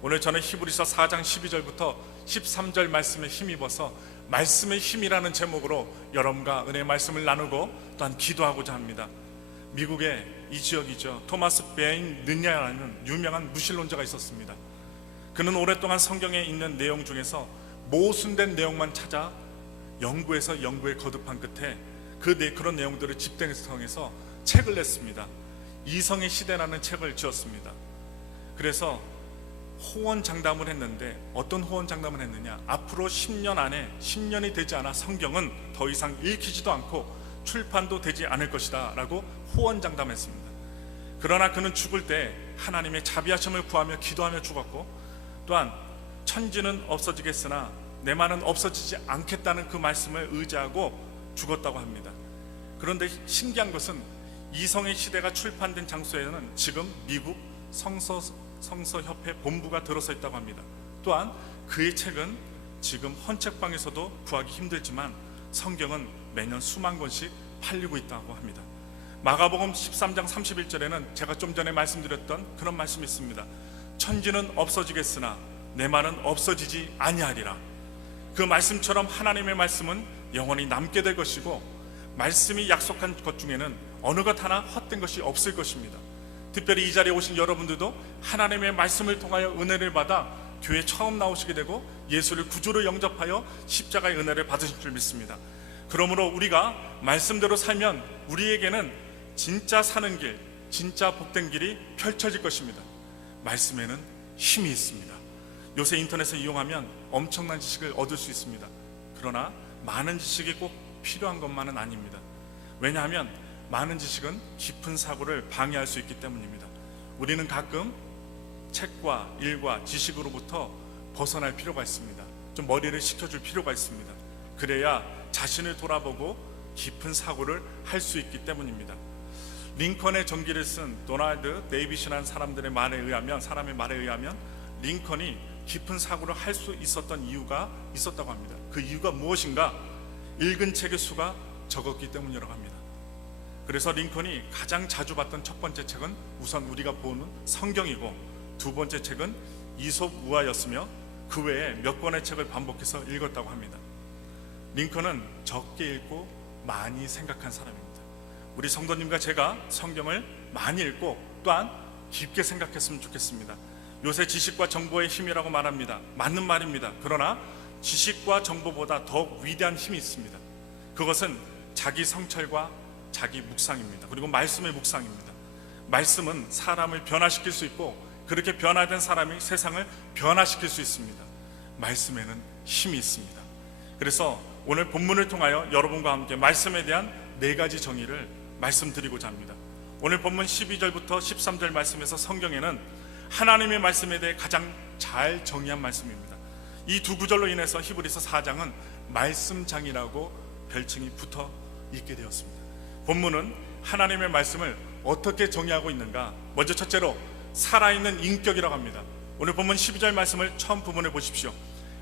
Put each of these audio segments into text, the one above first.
오늘 저는 히브리서 4장 12절부터 13절 말씀에 힘입어서 말씀의 힘이라는 제목으로 여러분과 은혜의 말씀을 나누고 또한 기도하고자 합니다. 미국의 이 지역이죠. 토마스 베인 느냐라는 유명한 무신론자가 있었습니다. 그는 오랫동안 성경에 있는 내용 중에서 모순된 내용만 찾아 연구해서 연구에 거듭한 끝에 그런 내용들을 집대성해서 책을 냈습니다. 이성의 시대라는 책을 지었습니다. 그래서 호언장담을 했는데, 어떤 호언장담을 했느냐, 앞으로 10년 안에 10년이 되지 않아 성경은 더 이상 읽히지도 않고 출판도 되지 않을 것이다 라고 호언장담했습니다. 그러나 그는 죽을 때 하나님의 자비하심을 구하며 기도하며 죽었고, 또한 천지는 없어지겠으나 내 말은 없어지지 않겠다는 그 말씀을 의지하고 죽었다고 합니다. 그런데 신기한 것은 이성의 시대가 출판된 장소에는 지금 미국 성서협회 본부가 들어서 있다고 합니다. 또한 그의 책은 지금 헌책방에서도 구하기 힘들지만 성경은 매년 수만 권씩 팔리고 있다고 합니다. 마가복음 13장 31절에는 제가 좀 전에 말씀드렸던 그런 말씀이 있습니다. 천지는 없어지겠으나 내 말은 없어지지 아니하리라. 그 말씀처럼 하나님의 말씀은 영원히 남게 될 것이고, 말씀이 약속한 것 중에는 어느 것 하나 헛된 것이 없을 것입니다. 특별히 이 자리에 오신 여러분들도 하나님의 말씀을 통하여 은혜를 받아 교회 처음 나오시게 되고 예수를 구주로 영접하여 십자가의 은혜를 받으실 줄 믿습니다. 그러므로 우리가 말씀대로 살면 우리에게는 진짜 사는 길, 진짜 복된 길이 펼쳐질 것입니다. 말씀에는 힘이 있습니다. 요새 인터넷을 이용하면 엄청난 지식을 얻을 수 있습니다. 그러나 많은 지식이 꼭 필요한 것만은 아닙니다. 왜냐하면 많은 지식은 깊은 사고를 방해할 수 있기 때문입니다. 우리는 가끔 책과 일과 지식으로부터 벗어날 필요가 있습니다. 좀 머리를 식혀줄 필요가 있습니다. 그래야 자신을 돌아보고 깊은 사고를 할 수 있기 때문입니다. 링컨의 전기를 쓴 도널드 데이빗이라는 사람의 말에 의하면 링컨이 깊은 사고를 할 수 있었던 이유가 있었다고 합니다. 그 이유가 무엇인가? 읽은 책의 수가 적었기 때문이라고 합니다. 그래서 링컨이 가장 자주 봤던 첫 번째 책은 우선 우리가 보는 성경이고, 두 번째 책은 이솝 우화였으며 그 외에 몇 권의 책을 반복해서 읽었다고 합니다. 링컨은 적게 읽고 많이 생각한 사람입니다. 우리 성도님과 제가 성경을 많이 읽고 또한 깊게 생각했으면 좋겠습니다. 요새 지식과 정보의 힘이라고 말합니다. 맞는 말입니다. 그러나 지식과 정보보다 더 위대한 힘이 있습니다. 그것은 자기 성찰과 자기 묵상입니다. 그리고 말씀의 묵상입니다. 말씀은 사람을 변화시킬 수 있고, 그렇게 변화된 사람이 세상을 변화시킬 수 있습니다. 말씀에는 힘이 있습니다. 그래서 오늘 본문을 통하여 여러분과 함께 말씀에 대한 4가지 정의를 말씀드리고자 합니다. 오늘 본문 12절부터 13절 말씀에서 성경에는 하나님의 말씀에 대해 가장 잘 정의한 말씀입니다. 이 두 구절로 인해서 히브리서 4장은 말씀장이라고 별칭이 붙어 있게 되었습니다. 본문은 하나님의 말씀을 어떻게 정의하고 있는가? 먼저 첫째로 살아있는 인격이라고 합니다. 오늘 본문 12절 말씀을 처음 부분에 보십시오.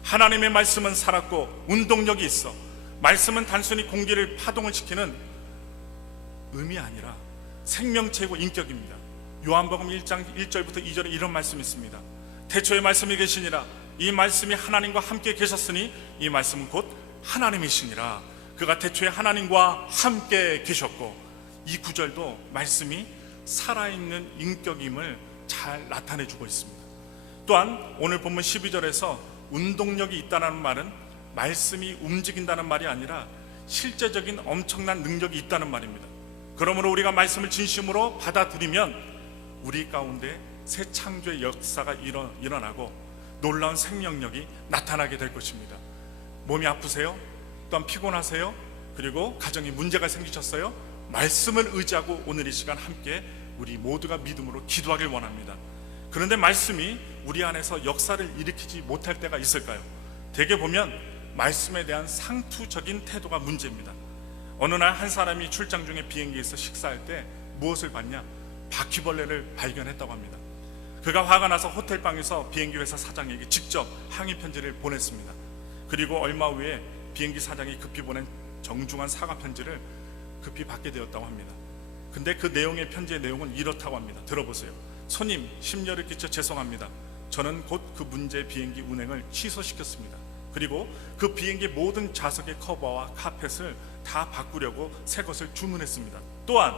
하나님의 말씀은 살았고 운동력이 있어. 말씀은 단순히 공기를 파동을 시키는 의미 아니라 생명체고 인격입니다. 요한복음 1장 1절부터 2절에 이런 말씀이 있습니다. 태초에 말씀이 계시니라. 이 말씀이 하나님과 함께 계셨으니 이 말씀은 곧 하나님이시니라. 그가 태초에 하나님과 함께 계셨고, 이 구절도 말씀이 살아있는 인격임을 잘 나타내주고 있습니다. 또한 오늘 본문 12절에서 운동력이 있다는 말은 말씀이 움직인다는 말이 아니라 실제적인 엄청난 능력이 있다는 말입니다. 그러므로 우리가 말씀을 진심으로 받아들이면 우리 가운데 새 창조의 역사가 일어나고 놀라운 생명력이 나타나게 될 것입니다. 몸이 아프세요? 또한 피곤하세요? 그리고 가정에 문제가 생기셨어요? 말씀을 의지하고 오늘 이 시간 함께 우리 모두가 믿음으로 기도하길 원합니다. 그런데 말씀이 우리 안에서 역사를 일으키지 못할 때가 있을까요? 대개 보면 말씀에 대한 상투적인 태도가 문제입니다. 어느 날 한 사람이 출장 중에 비행기에서 식사할 때 무엇을 봤냐? 바퀴벌레를 발견했다고 합니다. 그가 화가 나서 호텔방에서 비행기 회사 사장에게 직접 항의 편지를 보냈습니다. 그리고 얼마 후에 비행기 사장이 급히 보낸 정중한 사과 편지를 급히 받게 되었다고 합니다. 근데 그 내용의 편지의 내용은 이렇다고 합니다. 들어보세요. 손님, 심려를 끼쳐 죄송합니다. 저는 곧 그 문제 비행기 운행을 취소시켰습니다. 그리고 그 비행기 모든 좌석의 커버와 카펫을 다 바꾸려고 새 것을 주문했습니다. 또한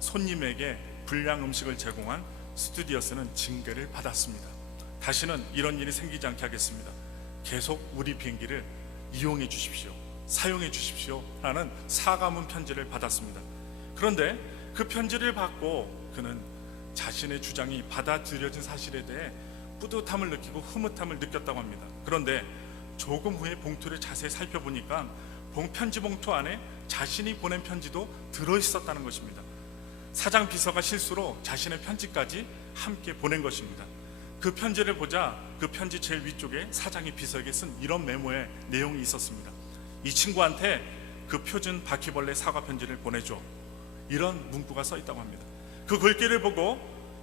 손님에게 불량 음식을 제공한 스튜디오스는 징계를 받았습니다. 다시는 이런 일이 생기지 않게 하겠습니다. 계속 우리 비행기를 이용해 주십시오, 사용해 주십시오 라는 사과문 편지를 받았습니다. 그런데 그 편지를 받고 그는 자신의 주장이 받아들여진 사실에 대해 뿌듯함을 느끼고 흐뭇함을 느꼈다고 합니다. 그런데 조금 후에 봉투를 자세히 살펴보니까 편지 봉투 안에 자신이 보낸 편지도 들어있었다는 것입니다. 사장 비서가 실수로 자신의 편지까지 함께 보낸 것입니다. 그 편지를 보자 그 편지 제일 위쪽에 사장이 비서에게 쓴 이런 메모의 내용이 있었습니다. 이 친구한테 그 표준 바퀴벌레 사과 편지를 보내줘, 이런 문구가 써 있다고 합니다. 그 글귀를 보고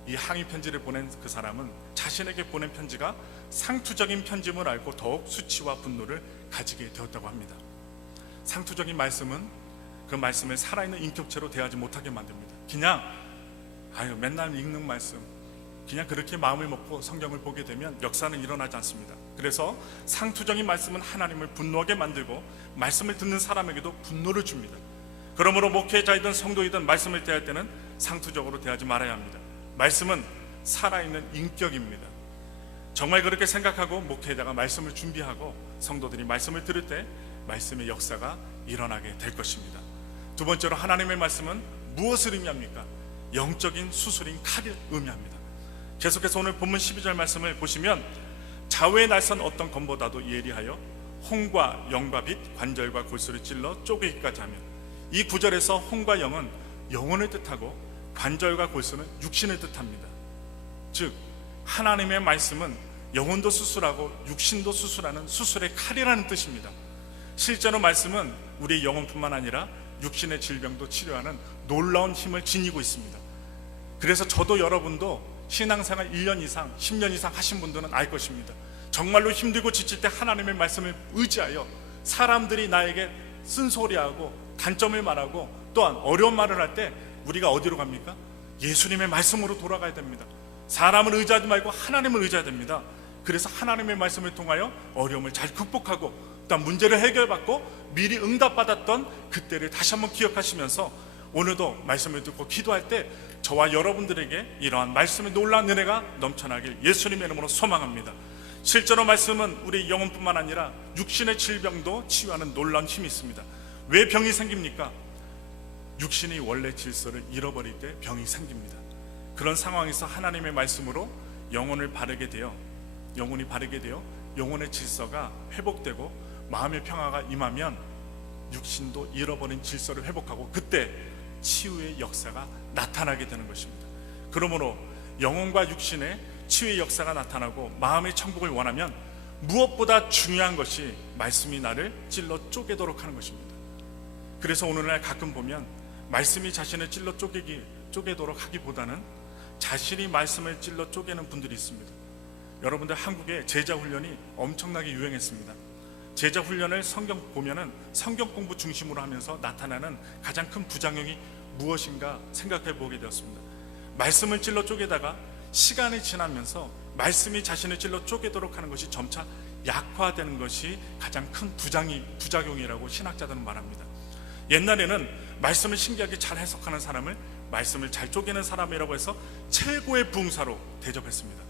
이 항의 편지를 보낸 그 사람은 자신에게 보낸 편지가 상투적인 편지임을 알고 더욱 수치와 분노를 가지게 되었다고 합니다. 상투적인 말씀은 그 말씀을 살아있는 인격체로 대하지 못하게 만듭니다. 그냥 맨날 읽는 말씀, 그냥 그렇게 마음을 먹고 성경을 보게 되면 역사는 일어나지 않습니다. 그래서 상투적인 말씀은 하나님을 분노하게 만들고 말씀을 듣는 사람에게도 분노를 줍니다. 그러므로 목회자이든 성도이든 말씀을 대할 때는 상투적으로 대하지 말아야 합니다. 말씀은 살아있는 인격입니다. 정말 그렇게 생각하고 목회자가 말씀을 준비하고 성도들이 말씀을 들을 때 말씀의 역사가 일어나게 될 것입니다. 두 번째로 하나님의 말씀은 무엇을 의미합니까? 영적인 수술인 칼을 의미합니다. 계속해서 오늘 본문 12절 말씀을 보시면 좌우에 날선 어떤 검보다도 예리하여 홍과 영과 빛 관절과 골수를 찔러 쪼개기까지 하며, 이 구절에서 홍과 영은 영혼을 뜻하고 관절과 골수는 육신을 뜻합니다. 즉 하나님의 말씀은 영혼도 수술하고 육신도 수술하는 수술의 칼이라는 뜻입니다. 실제로 말씀은 우리의 영혼뿐만 아니라 육신의 질병도 치료하는 놀라운 힘을 지니고 있습니다. 그래서 저도 여러분도 신앙생활 1년 이상 10년 이상 하신 분들은 알 것입니다. 정말로 힘들고 지칠 때 하나님의 말씀을 의지하여 사람들이 나에게 쓴소리하고 단점을 말하고 또한 어려운 말을 할 때 우리가 어디로 갑니까? 예수님의 말씀으로 돌아가야 됩니다. 사람을 의지하지 말고 하나님을 의지해야 됩니다. 그래서 하나님의 말씀을 통하여 어려움을 잘 극복하고 또한 문제를 해결받고 미리 응답받았던 그때를 다시 한번 기억하시면서 오늘도 말씀을 듣고 기도할 때 저와 여러분들에게 이러한 말씀의 놀라운 은혜가 넘쳐나길 예수님의 이름으로 소망합니다. 실제로 말씀은 우리 영혼뿐만 아니라 육신의 질병도 치유하는 놀라운 힘이 있습니다. 왜 병이 생깁니까? 육신이 원래 질서를 잃어버릴 때 병이 생깁니다. 그런 상황에서 하나님의 말씀으로 영혼이 바르게 되어 영혼의 질서가 회복되고 마음의 평화가 임하면 육신도 잃어버린 질서를 회복하고 그때 치유의 역사가 나타나게 되는 것입니다. 그러므로 영혼과 육신의 치유의 역사가 나타나고 마음의 천국을 원하면 무엇보다 중요한 것이 말씀이 나를 찔러 쪼개도록 하는 것입니다. 그래서 오늘날 가끔 보면 말씀이 자신을 찔러 쪼개도록 하기보다는 자신이 말씀을 찔러 쪼개는 분들이 있습니다. 여러분들 한국에 제자 훈련이 엄청나게 유행했습니다. 제자 훈련을 성경 보면은 성경 공부 중심으로 하면서 나타나는 가장 큰 부작용이 무엇인가 생각해 보게 되었습니다. 말씀을 찔러 쪼개다가 시간이 지나면서 말씀이 자신을 찔러 쪼개도록 하는 것이 점차 약화되는 것이 가장 큰 부작용이라고 신학자들은 말합니다. 옛날에는 말씀을 신기하게 잘 해석하는 사람을 말씀을 잘 쪼개는 사람이라고 해서 최고의 부흥사로 대접했습니다.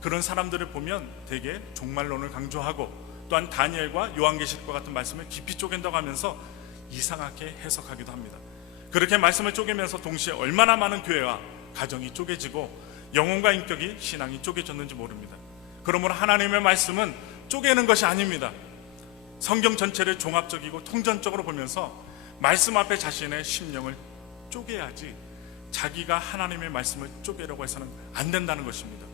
그런 사람들을 보면 대개 종말론을 강조하고 또한 다니엘과 요한계시록과 같은 말씀을 깊이 쪼갠다고 하면서 이상하게 해석하기도 합니다. 그렇게 말씀을 쪼개면서 동시에 얼마나 많은 교회와 가정이 쪼개지고 영혼과 인격이 신앙이 쪼개졌는지 모릅니다. 그러므로 하나님의 말씀은 쪼개는 것이 아닙니다. 성경 전체를 종합적이고 통전적으로 보면서 말씀 앞에 자신의 심령을 쪼개야지 자기가 하나님의 말씀을 쪼개려고 해서는 안 된다는 것입니다.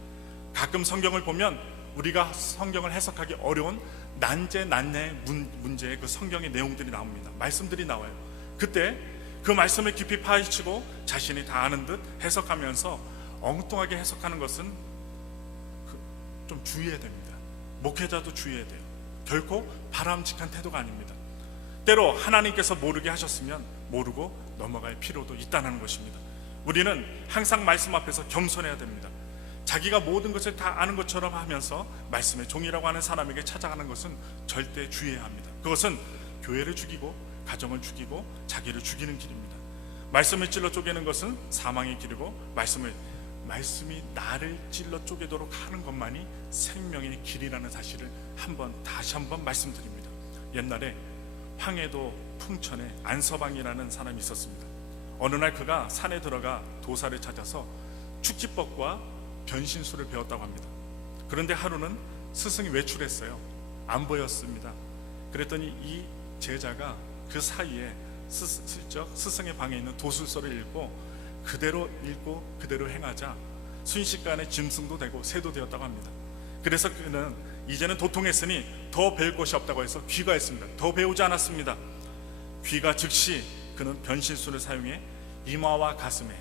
가끔 성경을 보면 우리가 성경을 해석하기 어려운 난제 문제의 그 성경의 내용들이 나옵니다. 말씀들이 나와요. 그때 그 말씀을 깊이 파헤치고 자신이 다 아는 듯 해석하면서 엉뚱하게 해석하는 것은 좀 주의해야 됩니다. 목회자도 주의해야 돼요. 결코 바람직한 태도가 아닙니다. 때로 하나님께서 모르게 하셨으면 모르고 넘어갈 필요도 있다는 것입니다. 우리는 항상 말씀 앞에서 겸손해야 됩니다. 자기가 모든 것을 다 아는 것처럼 하면서 말씀의 종이라고 하는 사람에게 찾아가는 것은 절대 주의해야 합니다. 그것은 교회를 죽이고 가정을 죽이고 자기를 죽이는 길입니다. 말씀을 찔러 쪼개는 것은 사망의 길이고 말씀이 나를 찔러 쪼개도록 하는 것만이 생명의 길이라는 사실을 다시 한번 말씀드립니다. 옛날에 황해도 풍천에 안서방이라는 사람이 있었습니다. 어느 날 그가 산에 들어가 도사를 찾아서 축지법과 변신술을 배웠다고 합니다. 그런데 하루는 스승이 외출했어요. 안 보였습니다. 그랬더니 이 제자가 그 사이에 슬쩍 스승의 방에 있는 도술서를 읽고 그대로 행하자 순식간에 짐승도 되고 새도 되었다고 합니다. 그래서 그는 이제는 도통했으니 더 배울 것이 없다고 해서 귀가했습니다. 더 배우지 않았습니다. 귀가 즉시 그는 변신술을 사용해 이마와 가슴에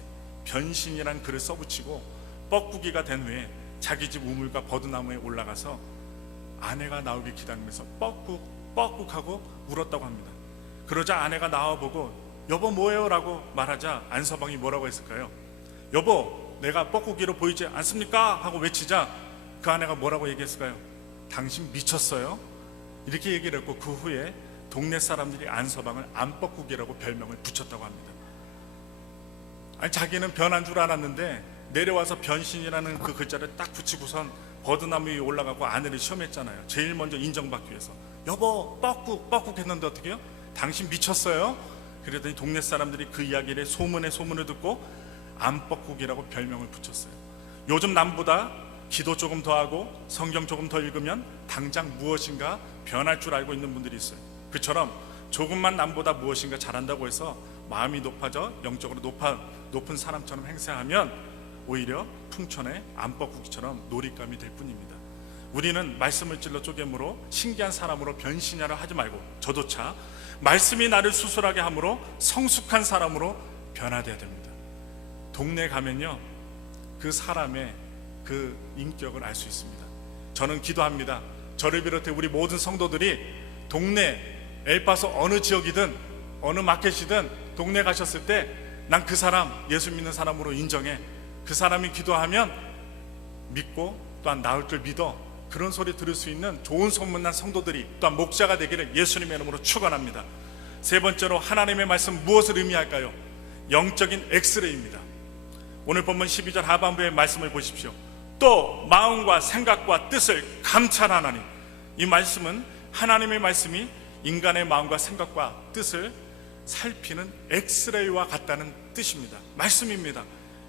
변신이란 글을 써붙이고 뻐꾸기가 된 후에 자기 집 우물과 버드나무에 올라가서 아내가 나오길 기다리면서 뻐꾹 하고 울었다고 합니다. 그러자 아내가 나와보고 여보 뭐예요? 라고 말하자 안서방이 뭐라고 했을까요? 여보 내가 뻐꾸기로 보이지 않습니까? 하고 외치자 그 아내가 뭐라고 얘기했을까요? 당신 미쳤어요? 이렇게 얘기를 했고 그 후에 동네 사람들이 안서방을 안뻐꾸기라고 별명을 붙였다고 합니다. 아니 자기는 변한 줄 알았는데 내려와서 변신이라는 그 글자를 딱 붙이고선 버드나무 위에 올라가고 아내를 시험했잖아요. 제일 먼저 인정받기 위해서 여보 뻐꾹 했는데 어떻게 해요? 당신 미쳤어요? 그랬더니 동네 사람들이 그 이야기를 소문을 듣고 안뻐꾸기라고 별명을 붙였어요. 요즘 남보다 기도 조금 더 하고 성경 조금 더 읽으면 당장 무엇인가 변할 줄 알고 있는 분들이 있어요. 그처럼 조금만 남보다 무엇인가 잘한다고 해서 마음이 높아져 영적으로 높은 사람처럼 행세하면 오히려 풍천의 안뻐꾸기처럼 놀잇감이 될 뿐입니다. 우리는 말씀을 찔러 쪼개므로 신기한 사람으로 변신하려 하지 말고 저조차 말씀이 나를 수술하게 함으로 성숙한 사람으로 변화되어야 됩니다. 동네에 가면요 그 사람의 그 인격을 알 수 있습니다. 저는 기도합니다. 저를 비롯해 우리 모든 성도들이 동네 엘파소 어느 지역이든 어느 마켓이든 동네 가셨을 때 난 그 사람 예수 믿는 사람으로 인정해. 그 사람이 기도하면 믿고 또한 나을 줄 믿어. 그런 소리 들을 수 있는 좋은 소문난 성도들이 또한 목자가 되기를 예수님의 이름으로 축원합니다. 세 번째로 하나님의 말씀 무엇을 의미할까요? 영적인 엑스레이입니다. 오늘 본문 12절 하반부의 말씀을 보십시오. 또 마음과 생각과 뜻을 감찰하나니. 이 말씀은 하나님의 말씀이 인간의 마음과 생각과 뜻을 살피는 엑스레이와 같다는 뜻입니다. 말씀입니다.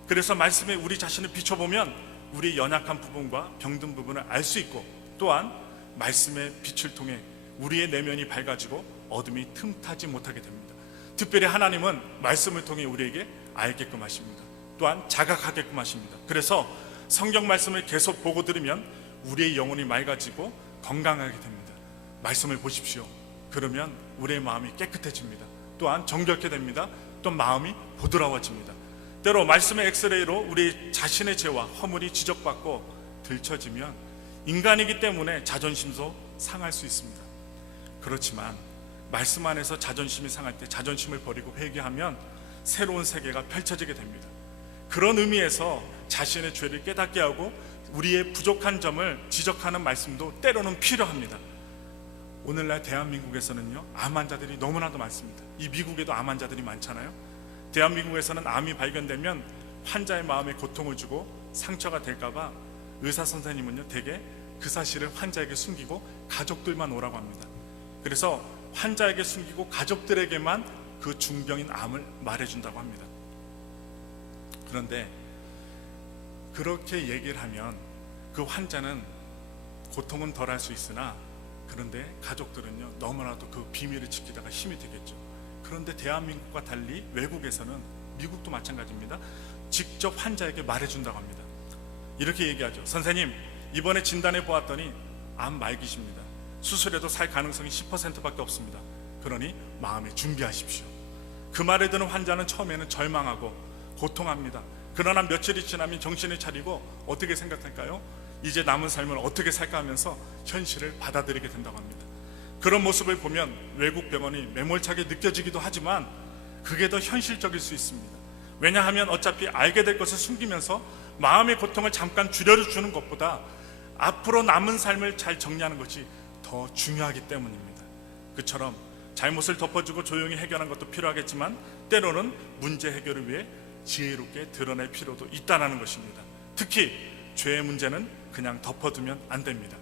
그래서 말씀에 우리 자신을 비춰보면 우리 연약한 부분과 병든 부분을 알 수 있고 또한 말씀의 빛을 통해 우리의 내면이 밝아지고 어둠이 틈타지 못하게 됩니다. 특별히 하나님은 말씀을 통해 우리에게 알게끔 하십니다. 또한 자각하게끔 하십니다. 그래서 성경 말씀을 계속 보고 들으면 우리의 영혼이 맑아지고 건강하게 됩니다. 말씀을 보십시오. 그러면 우리의 마음이 깨끗해집니다. 또한 정결케 됩니다. 또 마음이 부드러워집니다. 때로 말씀의 엑스레이로 우리 자신의 죄와 허물이 지적받고 들춰지면 인간이기 때문에 자존심도 상할 수 있습니다. 그렇지만 말씀 안에서 자존심이 상할 때 자존심을 버리고 회개하면 새로운 세계가 펼쳐지게 됩니다. 그런 의미에서 자신의 죄를 깨닫게 하고 우리의 부족한 점을 지적하는 말씀도 때로는 필요합니다. 오늘날 대한민국에서는요 암 환자들이 너무나도 많습니다. 이 미국에도 암 환자들이 많잖아요. 대한민국에서는 암이 발견되면 환자의 마음에 고통을 주고 상처가 될까봐 의사 선생님은요 대개 그 사실을 환자에게 숨기고 가족들만 오라고 합니다. 그래서 환자에게 숨기고 가족들에게만 그 중병인 암을 말해준다고 합니다. 그런데 그렇게 얘기를 하면 그 환자는 고통은 덜할 수 있으나 그런데 가족들은요 너무나도 그 비밀을 지키다가 힘이 되겠죠. 그런데 대한민국과 달리 외국에서는 미국도 마찬가지입니다. 직접 환자에게 말해준다고 합니다. 이렇게 얘기하죠. 선생님 이번에 진단해 보았더니 암 말기십니다. 수술해도 살 가능성이 10%밖에 없습니다. 그러니 마음에 준비하십시오. 그 말을 듣는 환자는 처음에는 절망하고 고통합니다. 그러나 며칠이 지나면 정신을 차리고 어떻게 생각할까요? 이제 남은 삶을 어떻게 살까 하면서 현실을 받아들이게 된다고 합니다. 그런 모습을 보면 외국 병원이 매몰차게 느껴지기도 하지만 그게 더 현실적일 수 있습니다. 왜냐하면 어차피 알게 될 것을 숨기면서 마음의 고통을 잠깐 줄여주는 것보다 앞으로 남은 삶을 잘 정리하는 것이 더 중요하기 때문입니다. 그처럼 잘못을 덮어주고 조용히 해결하는 것도 필요하겠지만 때로는 문제 해결을 위해 지혜롭게 드러낼 필요도 있다는 것입니다. 특히 죄의 문제는 그냥 덮어두면 안 됩니다.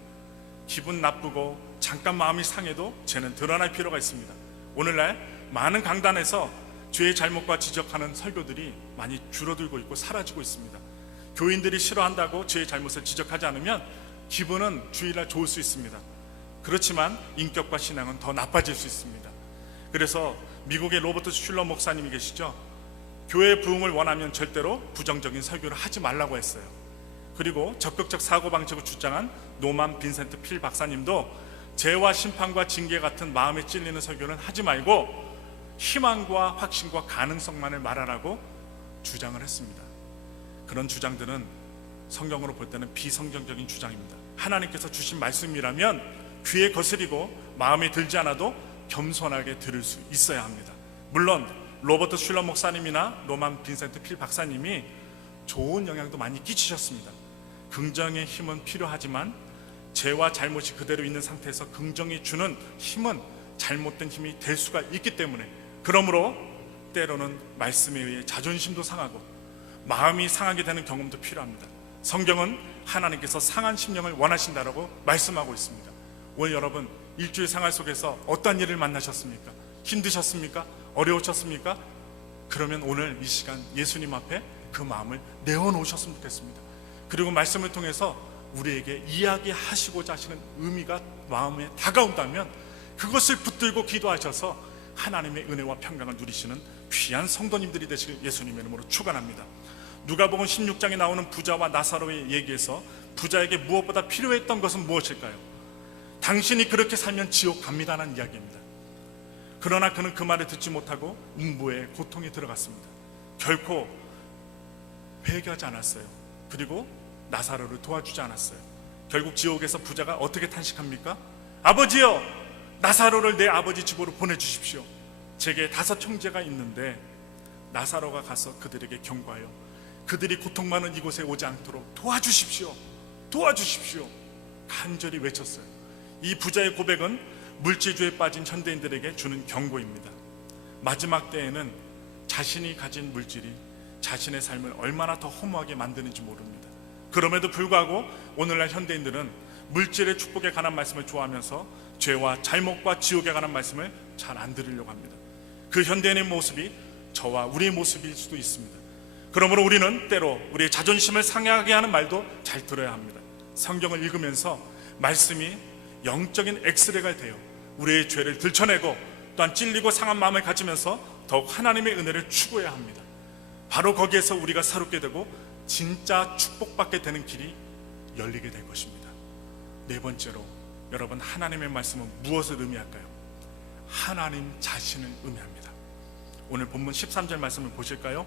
기분 나쁘고 잠깐 마음이 상해도 죄는 드러날 필요가 있습니다. 오늘날 많은 강단에서 죄의 잘못과 지적하는 설교들이 많이 줄어들고 있고 사라지고 있습니다. 교인들이 싫어한다고 죄의 잘못을 지적하지 않으면 기분은 주일날 좋을 수 있습니다. 그렇지만 인격과 신앙은 더 나빠질 수 있습니다. 그래서 미국의 로버트 슐러 목사님이 계시죠. 교회의 부흥을 원하면 절대로 부정적인 설교를 하지 말라고 했어요. 그리고 적극적 사고방식을 주장한 노만 빈센트 필 박사님도 죄와 심판과 징계 같은 마음에 찔리는 설교는 하지 말고 희망과 확신과 가능성만을 말하라고 주장을 했습니다. 그런 주장들은 성경으로 볼 때는 비성경적인 주장입니다. 하나님께서 주신 말씀이라면 귀에 거스리고 마음에 들지 않아도 겸손하게 들을 수 있어야 합니다. 물론 로버트 슐러 목사님이나 노만 빈센트 필 박사님이 좋은 영향도 많이 끼치셨습니다. 긍정의 힘은 필요하지만 죄와 잘못이 그대로 있는 상태에서 긍정이 주는 힘은 잘못된 힘이 될 수가 있기 때문에, 그러므로 때로는 말씀에 의해 자존심도 상하고 마음이 상하게 되는 경험도 필요합니다. 성경은 하나님께서 상한 심령을 원하신다라고 말씀하고 있습니다. 오늘 여러분 일주일 생활 속에서 어떤 일을 만나셨습니까? 힘드셨습니까? 어려우셨습니까? 그러면 오늘 이 시간 예수님 앞에 그 마음을 내어놓으셨으면 좋겠습니다. 그리고 말씀을 통해서 우리에게 이야기하시고자 하시는 의미가 마음에 다가온다면 그것을 붙들고 기도하셔서 하나님의 은혜와 평강을 누리시는 귀한 성도님들이 되시길 예수님의 이름으로 축원합니다. 누가복음 16장에 나오는 부자와 나사로의 얘기에서 부자에게 무엇보다 필요했던 것은 무엇일까요? 당신이 그렇게 살면 지옥 갑니다라는 이야기입니다. 그러나 그는 그 말을 듣지 못하고 음부의 고통에 들어갔습니다. 결코 회개하지 않았어요. 그리고 나사로를 도와주지 않았어요. 결국 지옥에서 부자가 어떻게 탄식합니까? 아버지여, 나사로를 내 아버지 집으로 보내주십시오. 제게 5 형제가 있는데 나사로가 가서 그들에게 경고하여 그들이 고통 많은 이곳에 오지 않도록 도와주십시오. 도와주십시오. 간절히 외쳤어요. 이 부자의 고백은 물질주의에 빠진 현대인들에게 주는 경고입니다. 마지막 때에는 자신이 가진 물질이 자신의 삶을 얼마나 더 허무하게 만드는지 모릅니다. 그럼에도 불구하고 오늘날 현대인들은 물질의 축복에 관한 말씀을 좋아하면서 죄와 잘못과 지옥에 관한 말씀을 잘 안 들으려고 합니다. 그 현대인의 모습이 저와 우리의 모습일 수도 있습니다. 그러므로 우리는 때로 우리의 자존심을 상하게 하는 말도 잘 들어야 합니다. 성경을 읽으면서 말씀이 영적인 엑스레이가 되어 우리의 죄를 들춰내고 또한 찔리고 상한 마음을 가지면서 더욱 하나님의 은혜를 추구해야 합니다. 바로 거기에서 우리가 새롭게 되고 진짜 축복받게 되는 길이 열리게 될 것입니다. 4번째로, 여러분, 하나님의 말씀은 무엇을 의미할까요? 하나님 자신을 의미합니다. 오늘 본문 13절 말씀을 보실까요?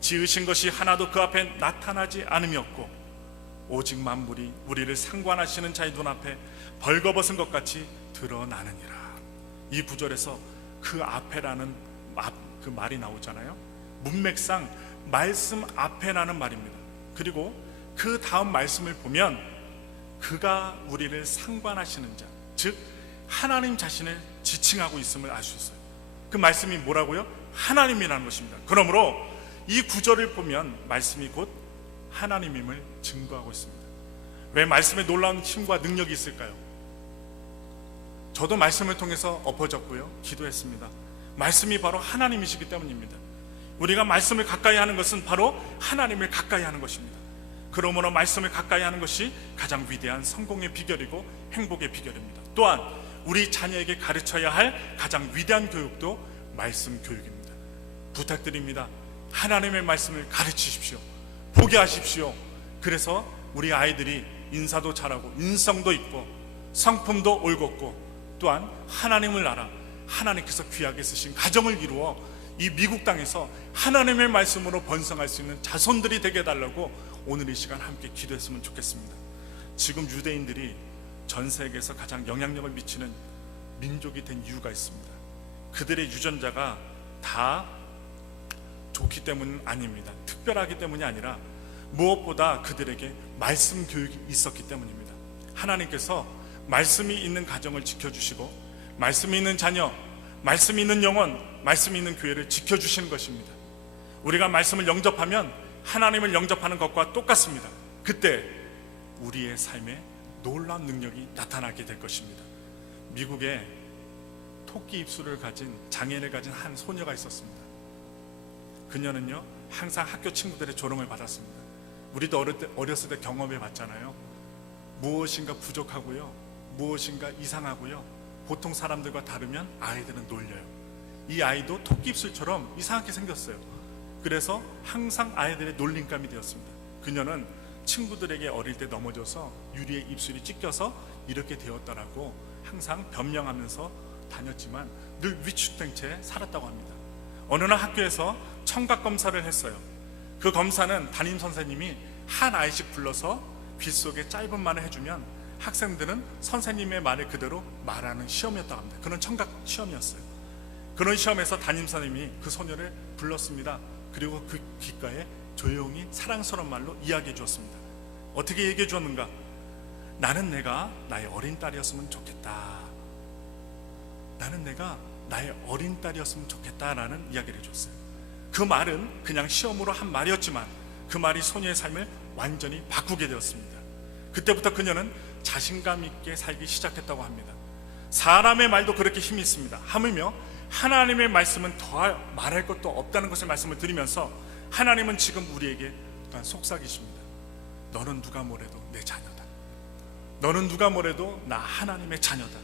지으신 것이 하나도 그 앞에 나타나지 않음이 없고 오직 만물이 우리를 상관하시는 자의 눈앞에 벌거벗은 것 같이 드러나느니라. 이 구절에서 그 앞에라는 그 말이 나오잖아요. 문맥상 말씀 앞에라는 말입니다. 그리고 그 다음 말씀을 보면 그가 우리를 상관하시는 자, 즉 하나님 자신을 지칭하고 있음을 알 수 있어요. 그 말씀이 뭐라고요? 하나님이라는 것입니다. 그러므로 이 구절을 보면 말씀이 곧 하나님임을 증거하고 있습니다. 왜 말씀에 놀라운 힘과 능력이 있을까요? 저도 말씀을 통해서 엎어졌고요, 기도했습니다. 말씀이 바로 하나님이시기 때문입니다. 우리가 말씀을 가까이 하는 것은 바로 하나님을 가까이 하는 것입니다. 그러므로 말씀을 가까이 하는 것이 가장 위대한 성공의 비결이고 행복의 비결입니다. 또한 우리 자녀에게 가르쳐야 할 가장 위대한 교육도 말씀 교육입니다. 부탁드립니다. 하나님의 말씀을 가르치십시오. 보게 하십시오. 그래서 우리 아이들이 인사도 잘하고 인성도 있고 성품도 올곧고 또한 하나님을 알아 하나님께서 귀하게 쓰신 가정을 이루어 이 미국 땅에서 하나님의 말씀으로 번성할 수 있는 자손들이 되게 해달라고 오늘 이 시간 함께 기도했으면 좋겠습니다. 지금 유대인들이 전 세계에서 가장 영향력을 미치는 민족이 된 이유가 있습니다. 그들의 유전자가 다 좋기 때문은 아닙니다. 특별하기 때문이 아니라 무엇보다 그들에게 말씀 교육이 있었기 때문입니다. 하나님께서 말씀이 있는 가정을 지켜주시고 말씀이 있는 자녀, 말씀이 있는 영혼, 말씀이 있는 교회를 지켜주시는 것입니다. 우리가 말씀을 영접하면 하나님을 영접하는 것과 똑같습니다. 그때 우리의 삶에 놀라운 능력이 나타나게 될 것입니다. 미국에 토끼 입술을 가진 장애를 가진 한 소녀가 있었습니다. 그녀는요 항상 학교 친구들의 조롱을 받았습니다. 우리도 어렸을 때 경험해 봤잖아요. 무엇인가 부족하고요, 무엇인가 이상하고요, 보통 사람들과 다르면 아이들은 놀려요. 이 아이도 토끼 입술처럼 이상하게 생겼어요. 그래서 항상 아이들의 놀림감이 되었습니다. 그녀는 친구들에게 어릴 때 넘어져서 유리에 입술이 찢겨서 이렇게 되었다라고 항상 변명하면서 다녔지만 늘 위축된 채 살았다고 합니다. 어느 날 학교에서 청각 검사를 했어요. 그 검사는 담임 선생님이 한 아이씩 불러서 귓속에 짧은 말을 해주면 학생들은 선생님의 말을 그대로 말하는 시험이었다고 합니다. 그런 청각 시험이었어요. 그런 시험에서 담임 선생님이 그 소녀를 불렀습니다. 그리고 그 귓가에 조용히 사랑스러운 말로 이야기해 주었습니다. 어떻게 얘기해 주었는가? 나는 내가 나의 어린 딸이었으면 좋겠다. 나는 내가 나의 어린 딸이었으면 좋겠다라는 이야기를 해줬어요. 그 말은 그냥 시험으로 한 말이었지만 그 말이 소녀의 삶을 완전히 바꾸게 되었습니다. 그때부터 그녀는 자신감 있게 살기 시작했다고 합니다. 사람의 말도 그렇게 힘이 있습니다. 하물며 하나님의 말씀은 더 말할 것도 없다는 것을 말씀을 드리면서 하나님은 지금 우리에게 또한 속삭이십니다. 너는 누가 뭐래도 내 자녀다. 너는 누가 뭐래도 나 하나님의 자녀다.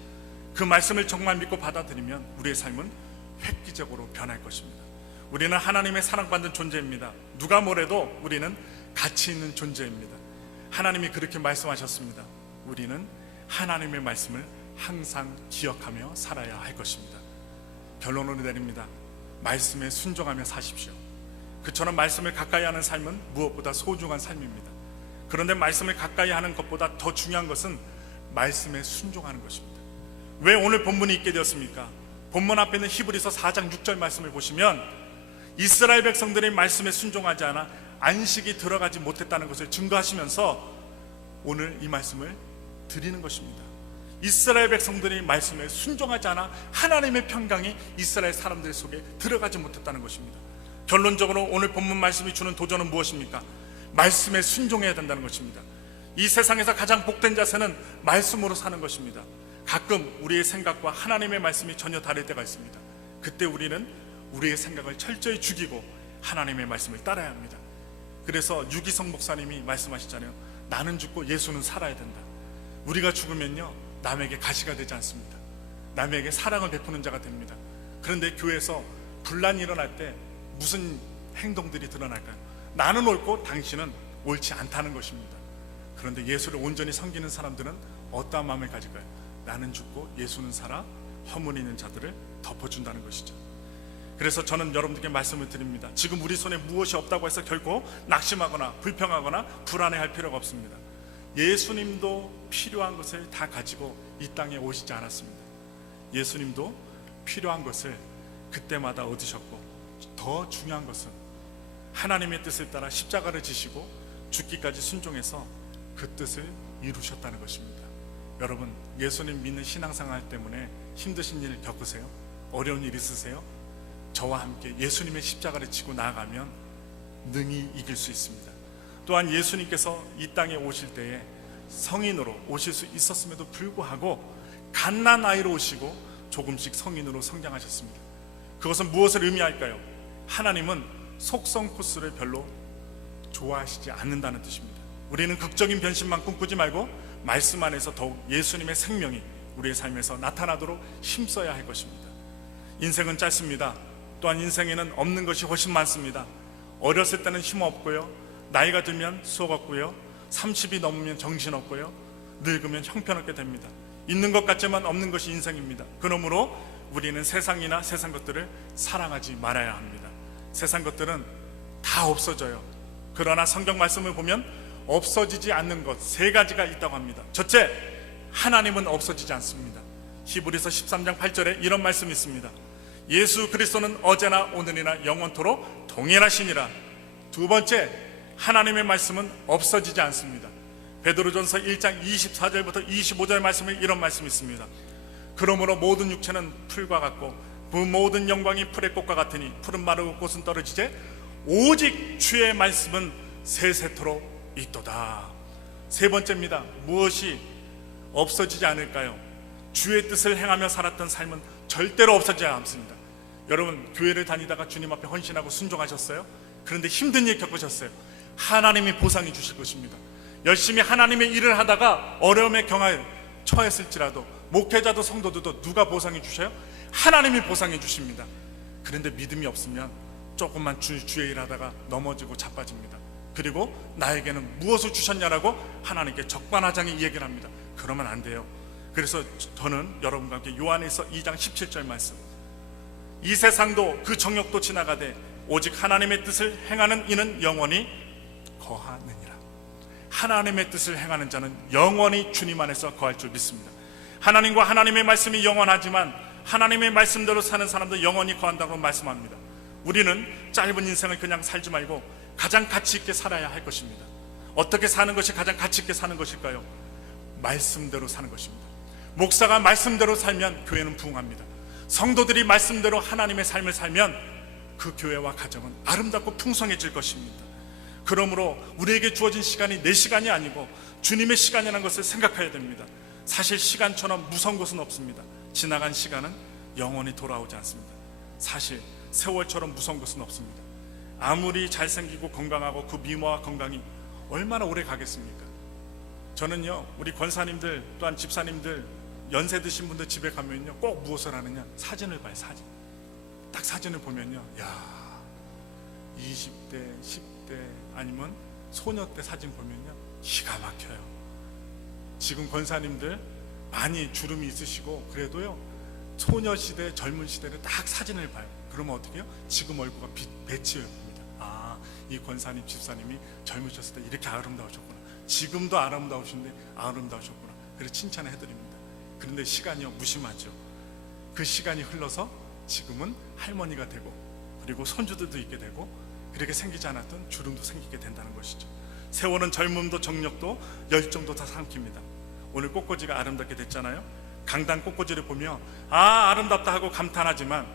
그 말씀을 정말 믿고 받아들이면 우리의 삶은 획기적으로 변할 것입니다. 우리는 하나님의 사랑받는 존재입니다. 누가 뭐래도 우리는 가치 있는 존재입니다. 하나님이 그렇게 말씀하셨습니다. 우리는 하나님의 말씀을 항상 기억하며 살아야 할 것입니다. 결론으로 내립니다. 말씀에 순종하며 사십시오. 그처럼 말씀을 가까이 하는 삶은 무엇보다 소중한 삶입니다. 그런데 말씀을 가까이 하는 것보다 더 중요한 것은 말씀에 순종하는 것입니다. 왜 오늘 본문이 있게 되었습니까? 본문 앞에 있는 히브리서 4장 6절 말씀을 보시면 이스라엘 백성들이 말씀에 순종하지 않아 안식이 들어가지 못했다는 것을 증거하시면서 오늘 이 말씀을 드리는 것입니다. 이스라엘 백성들이 말씀에 순종하지 않아 하나님의 평강이 이스라엘 사람들 속에 들어가지 못했다는 것입니다. 결론적으로 오늘 본문 말씀이 주는 도전은 무엇입니까? 말씀에 순종해야 된다는 것입니다. 이 세상에서 가장 복된 자세는 말씀으로 사는 것입니다. 가끔 우리의 생각과 하나님의 말씀이 전혀 다를 때가 있습니다. 그때 우리는 우리의 생각을 철저히 죽이고 하나님의 말씀을 따라야 합니다. 그래서 유기성 목사님이 말씀하시잖아요. 나는 죽고 예수는 살아야 된다. 우리가 죽으면요 남에게 가시가 되지 않습니다. 남에게 사랑을 베푸는 자가 됩니다. 그런데 교회에서 분란이 일어날 때 무슨 행동들이 드러날까요? 나는 옳고 당신은 옳지 않다는 것입니다. 그런데 예수를 온전히 섬기는 사람들은 어떠한 마음을 가질까요? 나는 죽고 예수는 살아 허물이 있는 자들을 덮어준다는 것이죠. 그래서 저는 여러분들께 말씀을 드립니다. 지금 우리 손에 무엇이 없다고 해서 결코 낙심하거나 불평하거나 불안해할 필요가 없습니다. 예수님도 필요한 것을 다 가지고 이 땅에 오시지 않았습니다. 예수님도 필요한 것을 그때마다 얻으셨고, 더 중요한 것은 하나님의 뜻을 따라 십자가를 지시고 죽기까지 순종해서 그 뜻을 이루셨다는 것입니다. 여러분, 예수님 믿는 신앙생활 때문에 힘드신 일 겪으세요? 어려운 일 있으세요? 저와 함께 예수님의 십자가를 지고 나아가면 능히 이길 수 있습니다. 또한 예수님께서 이 땅에 오실 때에 성인으로 오실 수 있었음에도 불구하고 갓난아이로 오시고 조금씩 성인으로 성장하셨습니다. 그것은 무엇을 의미할까요? 하나님은 속성 코스를 별로 좋아하시지 않는다는 뜻입니다. 우리는 극적인 변신만 꿈꾸지 말고 말씀 안에서 더욱 예수님의 생명이 우리의 삶에서 나타나도록 힘써야 할 것입니다. 인생은 짧습니다. 또한 인생에는 없는 것이 훨씬 많습니다. 어렸을 때는 힘 없고요, 나이가 들면 수억 없고요, 30이 넘으면 정신 없고요, 늙으면 형편없게 됩니다. 있는 것 같지만 없는 것이 인생입니다. 그러므로 우리는 세상이나 세상 것들을 사랑하지 말아야 합니다. 세상 것들은 다 없어져요. 그러나 성경 말씀을 보면 없어지지 않는 것 세 가지가 있다고 합니다. 첫째, 하나님은 없어지지 않습니다. 히브리서 13장 8절에 이런 말씀이 있습니다. 예수 그리스도는 어제나 오늘이나 영원토록 동일하시니라. 두 번째, 하나님의 말씀은 없어지지 않습니다. 베드로전서 1장 24절부터 25절 말씀에 이런 말씀이 있습니다. 그러므로 모든 육체는 풀과 같고 그 모든 영광이 풀의 꽃과 같으니 풀은 마르고 꽃은 떨어지되 오직 주의 말씀은 세세토록 있도다. 세 번째입니다. 무엇이 없어지지 않을까요? 주의 뜻을 행하며 살았던 삶은 절대로 없어지지 않습니다. 여러분, 교회를 다니다가 주님 앞에 헌신하고 순종하셨어요? 그런데 힘든 일 겪으셨어요. 하나님이 보상해 주실 것입니다. 열심히 하나님의 일을 하다가 어려움에 처했을지라도 목회자도 성도들도 누가 보상해 주셔요? 하나님이 보상해 주십니다. 그런데 믿음이 없으면 조금만 주의 일하다가 넘어지고 자빠집니다. 그리고 나에게는 무엇을 주셨냐라고 하나님께 적반하장의 얘기를 합니다. 그러면 안 돼요. 그래서 저는 여러분과 함께 요한에서 2장 17절 말씀, 이 세상도 그 정욕도 지나가되 오직 하나님의 뜻을 행하는 이는 영원히 거하느니라. 하나님의 뜻을 행하는 자는 영원히 주님 안에서 거할 줄 믿습니다. 하나님과 하나님의 말씀이 영원하지만 하나님의 말씀대로 사는 사람도 영원히 거한다고 말씀합니다. 우리는 짧은 인생을 그냥 살지 말고 가장 가치 있게 살아야 할 것입니다. 어떻게 사는 것이 가장 가치 있게 사는 것일까요? 말씀대로 사는 것입니다. 목사가 말씀대로 살면 교회는 부흥합니다. 성도들이 말씀대로 하나님의 삶을 살면 그 교회와 가정은 아름답고 풍성해질 것입니다. 그러므로 우리에게 주어진 시간이 내 시간이 아니고 주님의 시간이라는 것을 생각해야 됩니다. 사실 시간처럼 무서운 것은 없습니다. 지나간 시간은 영원히 돌아오지 않습니다. 사실 세월처럼 무서운 것은 없습니다. 아무리 잘생기고 건강하고 그 미모와 건강이 얼마나 오래 가겠습니까? 저는요, 우리 권사님들 또한 집사님들 연세 드신 분들 집에 가면요 꼭 무엇을 하느냐, 사진을 봐요. 사진. 딱 사진을 보면요, 야, 20대 10대 아니면 소녀 때 사진 보면요 기가 막혀요. 지금 권사님들 많이 주름이 있으시고 그래도요 소녀 시대 젊은 시대를 딱 사진을 봐요. 그러면 어떻게 해요? 지금 얼굴과 배치해요. 아, 이 권사님 집사님이 젊으셨을 때 이렇게 아름다우셨구나, 지금도 아름다우신데 아름다우셨구나, 그래서 칭찬을 해드립니다. 그런데 시간이요 무심하죠. 그 시간이 흘러서 지금은 할머니가 되고 그리고 손주들도 있게 되고 그렇게 생기지 않았던 주름도 생기게 된다는 것이죠. 세월은 젊음도 정력도 열정도 다 삼킵니다. 오늘 꽃꽂이가 아름답게 됐잖아요. 강당 꽃꽂이를 보며 아 아름답다 하고 감탄하지만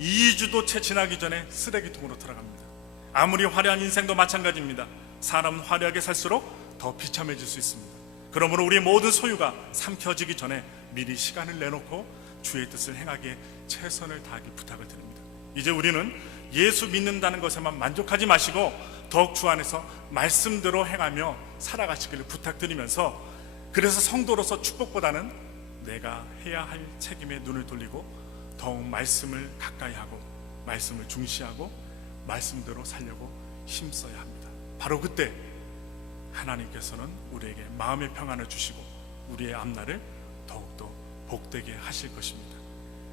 2주도 채 지나기 전에 쓰레기통으로 들어갑니다. 아무리 화려한 인생도 마찬가지입니다. 사람은 화려하게 살수록 더 비참해질 수 있습니다. 그러므로 우리 모든 소유가 삼켜지기 전에 미리 시간을 내놓고 주의 뜻을 행하기에 최선을 다하기 부탁을 드립니다. 이제 우리는 예수 믿는다는 것에만 만족하지 마시고 더욱 주 안에서 말씀대로 행하며 살아가시기를 부탁드리면서, 그래서 성도로서 축복보다는 내가 해야 할 책임에 눈을 돌리고 더욱 말씀을 가까이 하고 말씀을 중시하고 말씀대로 살려고 힘써야 합니다. 바로 그때 하나님께서는 우리에게 마음의 평안을 주시고 우리의 앞날을 더욱더 복되게 하실 것입니다.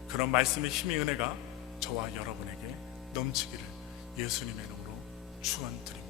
그런 말씀의 힘의 은혜가 저와 여러분에게 넘치기를 예수님의 이름으로 축원드립니다.